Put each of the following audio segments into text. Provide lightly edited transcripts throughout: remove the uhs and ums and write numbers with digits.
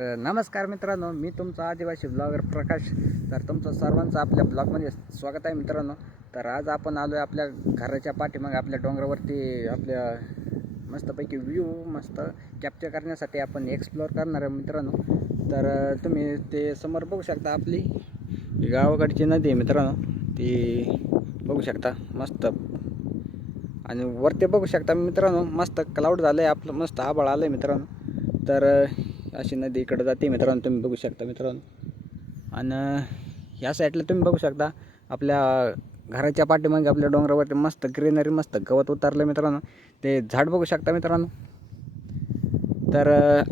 नमस्कार मित्रांनो, मी तुमचा आदिवासी ब्लॉगर प्रकाश. तर तुमचं सर्वांचं आपल्या ब्लॉगमध्ये स्वागत आहे मित्रांनो. तर आज आपण आलो आहे आपल्या घराच्या पाठीमागे आपल्या डोंगरावरती आपल्या मस्तपैकी व्ह्यू मस्त कॅप्चर करण्यासाठी आपण एक्सप्लोअर करणार आहे मित्रांनो. तर तुम्ही ते समोर बघू शकता, आपली गावाकडची नदी आहे मित्रांनो, ती बघू शकता मस्त. आणि वरती बघू शकता मित्रांनो, मस्त क्लाउड झालं आहे आपलं, मस्त आभाळ आलं आहे मित्रांनो. तर अशी नदी इकडे जाते मित्रांनो, तुम्ही बघू शकता मित्रांनो. आणि ह्या साईडला तुम्ही बघू शकता आपल्या घराच्या पाठीमागे आपल्या डोंगरावरती मस्त ग्रीनरी, मस्त गवत उतरलं मित्रांनो. ते झाड बघू शकता मित्रांनो. तर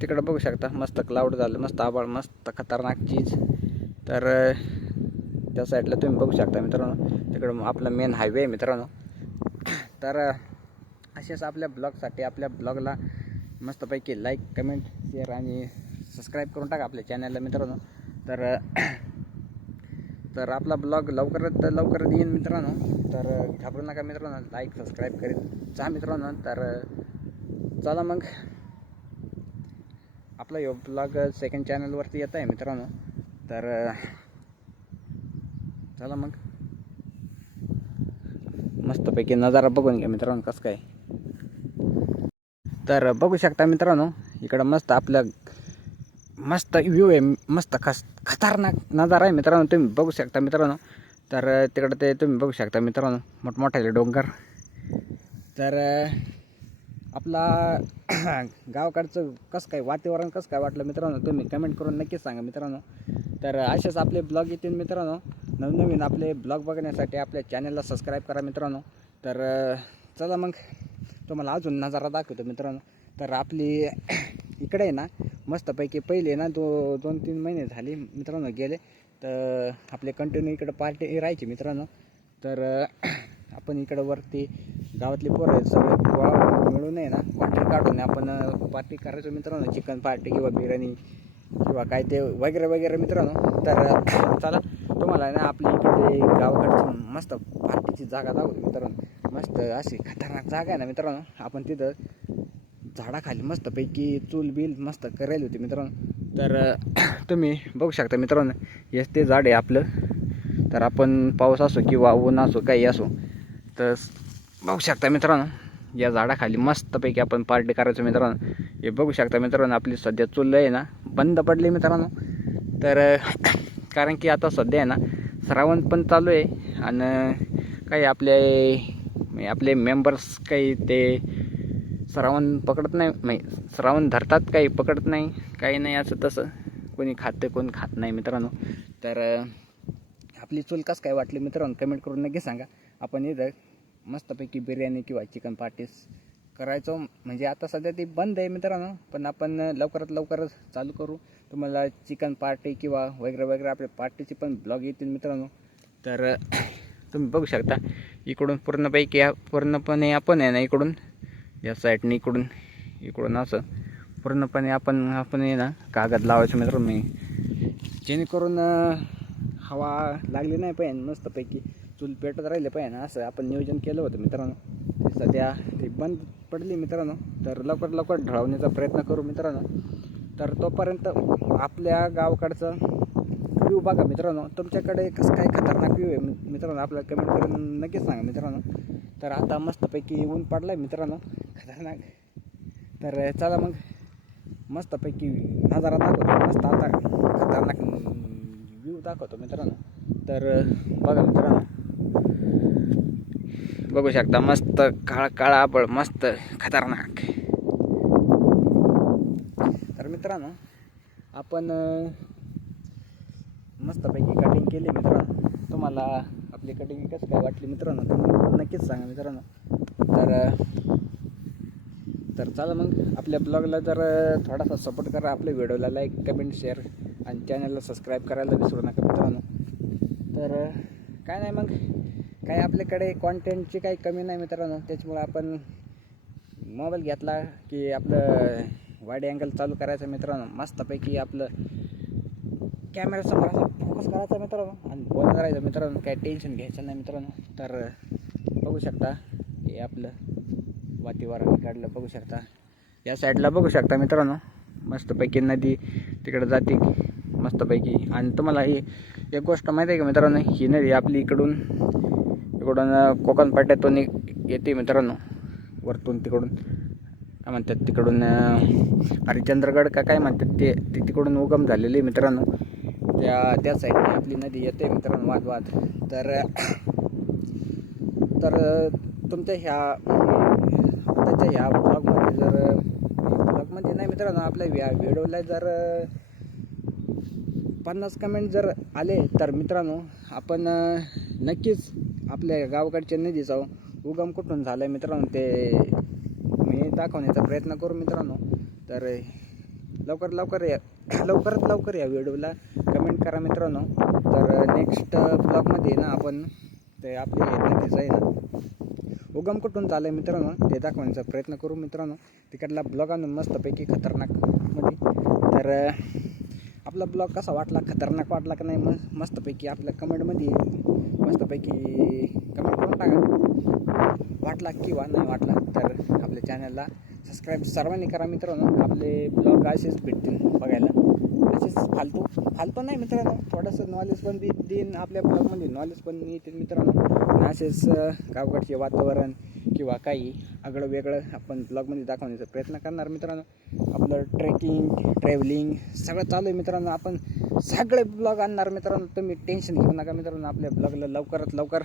तिकडे बघू शकता मस्त क्लाउड झालं, मस्त आभाळ, मस्त खतरनाक चीज. तर त्या साईडला तुम्ही बघू शकता मित्रांनो, तिकडं आपला मेन हायवे आहे मित्रांनो. तर असेच आपल्या ब्लॉगसाठी आपल्या ब्लॉगला मस्तपैकी लाईक, कमेंट, शेअर आणि सबस्क्राईब करून टाका आपल्या चॅनलला मित्रांनो. तर आपला ब्लॉग लवकरात येईन मित्रांनो. तर घाबरू नका मित्रांनो, लाईक सबस्क्राईब करीत जा मित्रांनो. तर चला मग, आपला यो ब्लॉग सेकंड चॅनलवरती येत आहे मित्रांनो. तर चला मग, मस्तपैकी नजारा बघून घ्या मित्रांनो कसं काय. तर बघू शकता मित्रांनो, इकडं मस्त आपलं मस्त व्ह्यू आहे, मस्त खतरनाक नजारा आहे मित्रांनो, तुम्ही बघू शकता मित्रांनो. तर तिकडं ते तुम्ही बघू शकता मित्रांनो, मोठमोठे डोंगर. तर आपला गावाकडचं कसं काय वातावरण कसं काय वाटलं मित्रांनो, तुम्ही कमेंट करून नक्कीच सांगा मित्रांनो. तर असेच आपले ब्लॉग येतील मित्रांनो, नवनवीन आपले ब्लॉग बघण्यासाठी आपल्या चॅनलला सबस्क्राईब करा मित्रांनो. तर चला मग, तुम्हाला अजून नजारा दाखवतो मित्रांनो. तर आपली इकडे आहे ना, मस्तपैकी पहिले ना 2-3 महिने झाले मित्रांनो गेले, तर आपले कंटिन्यू इकडं पार्टी राहायची मित्रांनो. तर आपण इकडं वरती गावातली पोरं सगळे गोळा मिळून आहे ना, वाटर काढून आपण पार्टी करायचो मित्रांनो, चिकन पार्टी किंवा बिर्याणी किंवा काय ते वगैरे वगैरे मित्रांनो. तर चला, तुम्हाला ना आपली इकडे गावाकडची मस्त पार्टीची जागा दाखवतो मित्रांनो. मस्त अशी खतरनाक जागा आहे ना मित्रांनो. आपण तिथं झाडाखाली मस्तपैकी चूल बिल मस्त करायला होती मित्रांनो. तर तुम्ही बघू शकता मित्रांनो, हेच ते झाड आहे आपलं. तर आपण पाऊस असो किंवा ऊन असो काही असो, तर बघू शकता मित्रांनो, या झाडाखाली मस्तपैकी आपण पार्टी करायचो मित्रांनो. हे बघू शकता मित्रांनो, आपली सध्या चूल आहे ना बंद पडली मित्रांनो. तर कारण की आता सध्या आहे ना श्रावण पण चालू आहे, आणि काही आपले मेंबर्स काही ते श्रावण पकडत नाही, श्रावण धरतात, काही पकडत नाही, काही नाही, असं तसं कोणी खातं कोण खात नाही मित्रांनो. तर आपली चूल कसं काय वाटली मित्रांनो, कमेंट करून नक्की सांगा. आपण इथं मस्तपैकी बिर्याणी किंवा चिकन पार्टीस करायचो. म्हणजे आता सध्या ती बंद आहे मित्रांनो, पण आपण लवकरच चालू करू. तुम्हाला चिकन पार्टी किंवा वगैरे वगैरे आपल्या पार्टीची पण ब्लॉग येतील मित्रांनो. तर तुम्ही बघू शकता इकडून पूर्णपणे आपण आहे ना, इकडून या साईडने इकडून असं पूर्णपणे आपण आहे ना कागद लावायचं मित्रांनो, जेणेकरून हवा लागली नाही पाहिजे, मस्तपैकी चूल पेटत राहिले पाहिजे ना, असं आपण नियोजन केलं होतं मित्रांनो. सध्या ती बंद पडली मित्रांनो. तर लवकर ढळवण्याचा प्रयत्न करू मित्रांनो. तर तोपर्यंत आपल्या गावाकडचं व्ह्यू बघा मित्रांनो. तुमच्याकडे कसं काय खतरनाक व्ह्यू आहे मित्रांनो, आपल्याला कमेंट करून नक्कीच सांगा मित्रांनो. तर आता मस्तपैकी ऊन पडला आहे मित्रांनो, खतरनाक. तर चला मग, मस्तपैकी नजारा दाखवतो, मस्त आता खतरनाक व्ह्यू दाखवतो मित्रांनो. तर बघा मित्रांनो, बघू शकता मस्त काळा आभाळ, मस्त खतरनाक. तर मित्रांनो, आपण मस्तपैकी कटिंग केली मित्रांनो. तुम्हाला आपली कटिंग कसं काय वाटली मित्रांनो, तुम्ही नक्कीच सांगा मित्रांनो. तर चला मग, आपल्या ब्लॉगला जर थोडासा सपोर्ट करा, आपल्या व्हिडिओला लाईक, कमेंट, शेअर आणि चॅनलला सबस्क्राईब करायला विसरू नका मित्रांनो. तर काय नाही मग, काय आपल्याकडे कॉन्टेंटची काही कमी नाही मित्रांनो. त्याच्यामुळे आपण मोबाईल घेतला की आपलं वाईड अँगल चालू करायचं मित्रांनो, मस्तपैकी आपलं कॅमेरासमोर असं फोकस करायचा मित्रांनो आणि बोलत राहायचं मित्रांनो, काही टेन्शन घ्यायचं नाही मित्रांनो. तर बघू शकता हे आपलं वातावरण काढलं, बघू शकता या साईडला बघू शकता मित्रांनो, मस्तपैकी नदी तिकडे जाते मस्तपैकी. आणि तुम्हाला ही एक गोष्ट माहिती आहे का मित्रांनो, ही नदी आपली इकडून कोकण पाट्यातून येते मित्रांनो, वरतून तिकडून काय म्हणतात तिकडून हरिश्चंद्रगड का काय म्हणतात ते तिकडून उगम झालेली मित्रांनो. त्या साईडने आपली नदी येते मित्रांनो वाद. तर तुमच्या ह्या ब्लॉगमध्ये नाही मित्रांनो, आपल्या व्हिडिओला जर 50 कमेंट जर आले तर मित्रांनो आपण नक्कीच आपल्या गावाकडच्या नदीचा उगम कुठून झाला आहे मित्रांनो ते मी दाखवण्याचा प्रयत्न करू मित्रांनो. तर लवकरात लवकर या व्हिडिओला कमेंट करा मित्रांनो. तर नेक्स्ट ब्लॉगमध्ये ना आपण ते आपल्या नदीचं आहे ना उगम कुठून झालं आहे मित्रांनो ते दाखवण्याचा प्रयत्न करू मित्रांनो. तिकडला ब्लॉग आणून मस्तपैकी खतरनाकमध्ये. तर आपला ब्लॉग कसा वाटला, खतरनाक वाटला का नाही, मस्तपैकी आपल्या कमेंटमध्ये मस्तपैकी कमेंट करून टाका, वाटला किंवा नाही वाटला. तर आपल्या चॅनलला सबस्क्राईब सर्वांनी करा मित्रांनो. आपले ब्लॉग असेच भेटतील बघायला, असेच फालतू नाही मित्रांनो, थोडंसं नॉलेज पण देईन आपल्या ब्लॉगमध्ये, नॉलेज पण येतील मित्रांनो. असेच गावकडचे वातावरण किंवा काही आगळं वेगळं आपण ब्लॉगमध्ये दाखवण्याचा प्रयत्न करणार मित्रांनो. आपलं ट्रॅव्हलिंग सगळं चालू आहे मित्रांनो. आपण सगळे ब्लॉग आणणार मित्रांनो, तुम्ही टेन्शन घेऊ नका मित्रांनो. आपल्या ब्लॉगला लवकरात लवकर.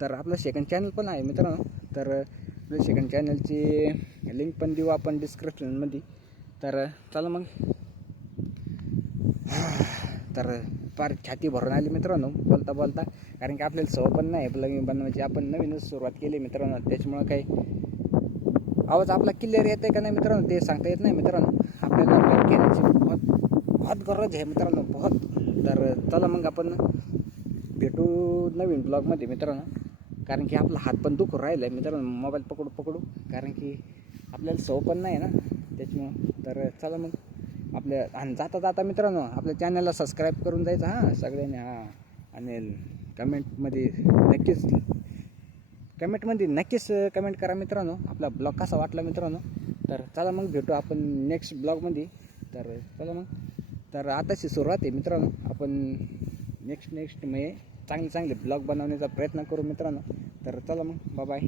तर आपलं सेकंड चॅनल पण आहे मित्रांनो. तर आपल्या सेकंड चॅनलची लिंक पण देऊ आपण डिस्क्रिप्शनमध्ये. तर चला मग. तर फार छाती भरून आली मित्रांनो बोलता, कारण की आपल्याला सवय पण नाही ब्लॉगिंग बनवायची. आपण नवीनच सुरुवात केली मित्रांनो, त्याच्यामुळं काही आवाज आपला क्लिअर येत आहे का नाही मित्रांनो ते सांगता येत नाही मित्रांनो. आपल्याला ब्लॉग घेण्याची बहुत गरज आहे मित्रांनो, बहुत. तर चला मग आपण भेटू नवीन ब्लॉगमध्ये मित्रांनो. कारण की आपला हात पण दुखून राहिला आहे मित्रांनो मोबाईल पकडू, कारण की आपल्याला सवय पण नाही ना त्याच्यामुळं. तर चला मग आपल्या आणि जाता मित्रांनो आपल्या चॅनलला सबस्क्राईब करून जायचं हां सगळ्यांनी. आणि कमेंटमध्ये नक्कीच कमेंट करा मित्रांनो आपला ब्लॉग कसा वाटला मित्रांनो. तर चला मग भेटू आपण नेक्स्ट ब्लॉगमध्ये. तर चला मग. तर आताची सुरुवात आहे मित्रांनो, आपण नेक्स्ट म्हणजे चांगले ब्लॉग बनवण्याचा प्रयत्न करू मित्रांनो. तर चला मग, बाय.